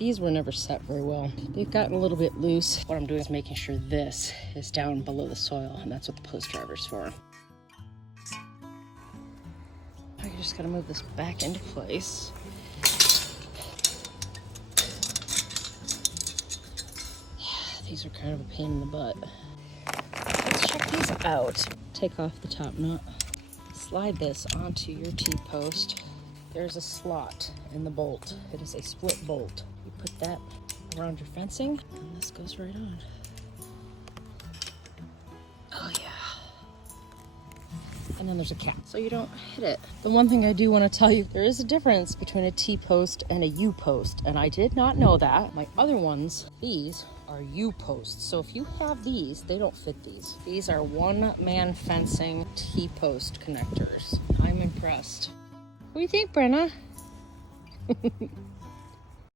These were never set very well. They've gotten a little bit loose. What I'm doing is making sure this is down below the soil, and that's what the post driver's for. I just gotta move this back into place. Yeah, these are kind of a pain in the butt. Let's check these out. Take off the top nut. Slide this onto your T-post. There's a slot in the bolt. It is a split bolt. You put that around your fencing, and this goes right on. Oh yeah. And then there's a cap, so you don't hit it. The one thing I do want to tell you, there is a difference between a T-post and a U-post, and I did not know that. My other ones, these are U-posts. So if you have these, they don't fit these. These are one-man fencing T-post connectors. I'm impressed. What do you think, Brenna?